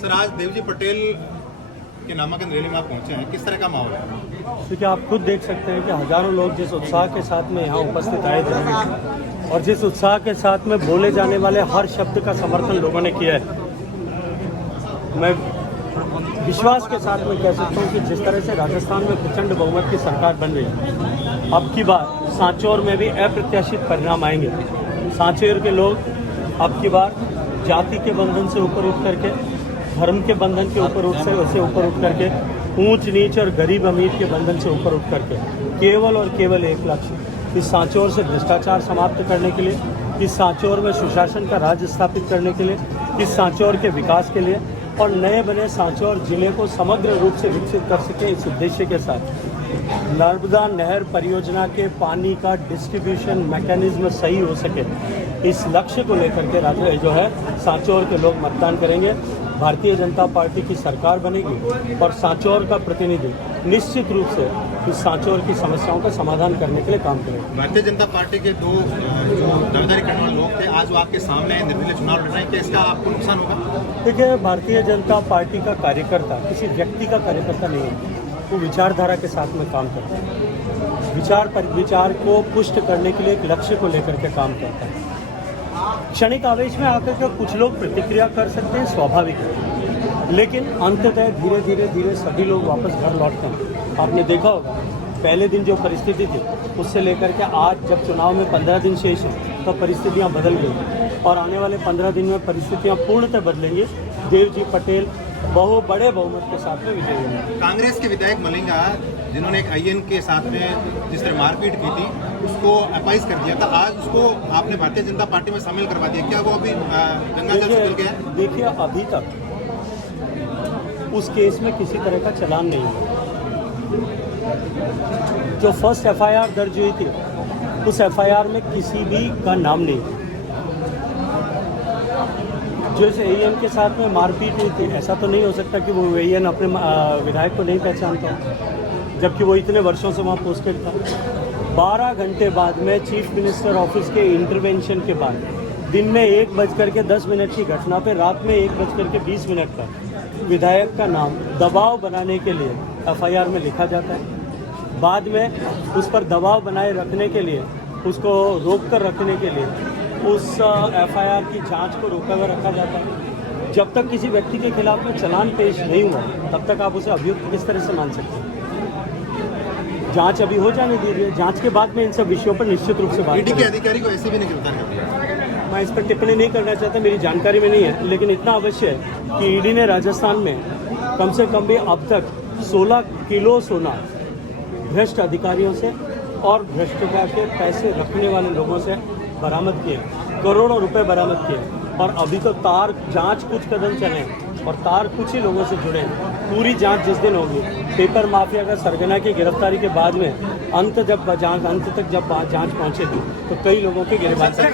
Sir आज देवजी पटेल के नामांकन रैली में आप पहुंचे हैं, किस तरह का माहौल है? क्योंकि आप खुद देख सकते हैं कि हजारों लोग जिस उत्साह के साथ में यहाँ उपस्थित आए थे और जिस उत्साह के साथ में बोले जाने वाले हर शब्द का समर्थन लोगों ने किया है। मैं विश्वास के साथ में कह सकता हूँ कि जिस तरह से राजस्थान में प्रचंड बहुमत की सरकार बन रही है, अब की बार सांचौर में भी अप्रत्याशित परिणाम आएंगे। सांचौर के लोग अब की बार जाति के बंधन से ऊपर उठ करके, धर्म के बंधन के ऊपर उठ करके, ऊंच नीच और गरीब अमीर के बंधन से ऊपर उठ करके केवल और केवल एक लक्ष्य, इस सांचौर से भ्रष्टाचार समाप्त करने के लिए, इस सांचौर में सुशासन का राज स्थापित करने के लिए, इस सांचौर के विकास के लिए और नए बने सांचौर जिले को समग्र रूप से विकसित कर सके, इस उद्देश्य के साथ नर्मदा नहर परियोजना के पानी का डिस्ट्रीब्यूशन मैकेनिज्म सही हो सके, इस लक्ष्य को लेकर के जो है सांचौर के लोग मतदान करेंगे। भारतीय जनता पार्टी की सरकार बनेगी और सांचौर का प्रतिनिधि निश्चित रूप से इस सांचौर की समस्याओं का समाधान करने के लिए काम करेंगे। भारतीय जनता पार्टी के दो जो दावेदारी करने वाले लोग थे, आज वो आपके सामने निर्दलीय चुनाव लड़ रहे हैं, क्या इसका आपको नुकसान होगा? देखिए, भारतीय जनता पार्टी का कार्यकर्ता किसी व्यक्ति का कार्यकर्ता नहीं है, वो विचारधारा के साथ में काम करता है, विचार को पुष्ट करने के लिए एक लक्ष्य को लेकर के काम करता है। क्षणिक आवेश में आकर के कुछ लोग प्रतिक्रिया कर सकते हैं, स्वाभाविक है, लेकिन अंततः धीरे धीरे सभी लोग वापस घर लौटते हैं। आपने देखा होगा पहले दिन जो परिस्थिति थी उससे लेकर के आज जब चुनाव में 15 दिन शेष हैं तो परिस्थितियां बदल गई और आने वाले 15 दिन में परिस्थितियां पूर्णतः बदलेंगी। देवजी पटेल बहुत बड़े बहुमत के साथ में विजयी होंगे। कांग्रेस के विधायक मलिंगा, जिन्होंने एक आईएन के साथ में जिस तरह मारपीट की थी, उसको अपाइज कर दिया था, आज उसको आपने भारतीय जनता पार्टी में शामिल करवा दिया, क्या वो अभी गंगाजल से मिल गया? देखिए, अभी तक उस केस में किसी तरह का चालान नहीं हुआ। जो फर्स्ट एफआईआर दर्ज हुई थी उस एफआईआर में किसी भी का नाम नहीं। जैसे एएन के साथ में मारपीट हुई थी, ऐसा तो नहीं हो सकता कि वो एएन अपने विधायक को नहीं पहचानता, जबकि वो इतने वर्षों से वहाँ पोस्टेड था। 12 घंटे बाद में चीफ मिनिस्टर ऑफिस के इंटरवेंशन के बाद दिन में 1:10 की घटना पे रात में 1:20 पर विधायक का नाम दबाव बनाने के लिए एफआईआर में लिखा जाता है। बाद में उस पर दबाव बनाए रखने के लिए, उसको रोक कर रखने के लिए उस एफआईआर की जांच को रोका हुआ रखा जाता है। जब तक किसी व्यक्ति के खिलाफ में चालान पेश नहीं हुआ तब तक आप उसे अभियुक्त किस तरह से मान सकते हैं? जांच अभी हो जाने दीजिए, जांच के बाद में इन सब विषयों पर निश्चित रूप से बात ईडी के अधिकारी को ऐसे भी नहीं गिरफ्तार कर। मैं इस पर टिप्पणी नहीं करना चाहता, मेरी जानकारी में नहीं है, लेकिन इतना अवश्य है कि ईडी ने राजस्थान में कम से कम भी अब तक 16 किलो सोना भ्रष्ट अधिकारियों से और भ्रष्टाचार के पैसे रखने वाले लोगों से बरामद किए, करोड़ों रुपए बरामद किए और अभी तो तार जांच कुछ कदम चले और तार कुछ ही लोगों से जुड़े। पूरी जांच जिस दिन होगी, पेपर माफिया का सरगना की गिरफ्तारी के बाद में अंत तक जब जांच पहुंचेगी तो कई लोगों की गिरफ्तारी।